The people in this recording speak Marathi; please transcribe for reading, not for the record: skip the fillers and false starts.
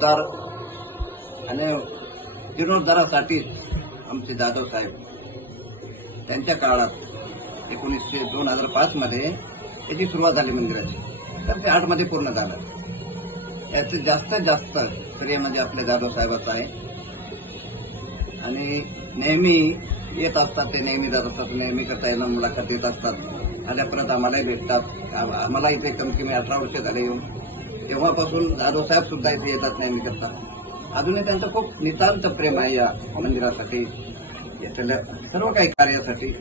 जीर्णोद्धार आणि जीर्णोद्धारासाठीच आमचे जाधव साहेब त्यांच्या काळात 2005 मध्ये याची सुरुवात झाली मंदिराची, तर ते 8 मध्ये पूर्ण झालं. याचे जास्तीत जास्त श्रेय म्हणजे आपल्या जाधव साहेबाचं आहे. आणि नेहमी येत असतात, ते नेहमी जात असतात, नेहमी करता येणं मुलाखत देत असतात. आल्यापर्यंत आम्हालाही भेटतात. आम्हाला इथे कमी कमी 18 वर्ष झाले येऊन. तेव्हापासून जाधव साहेब सुद्धा इथे येतात नेहमी करतात. अजूनही त्यांचं खूप नितांत प्रेम आहे या मंदिरासाठी, याच्या सर्व काही कार्यासाठी.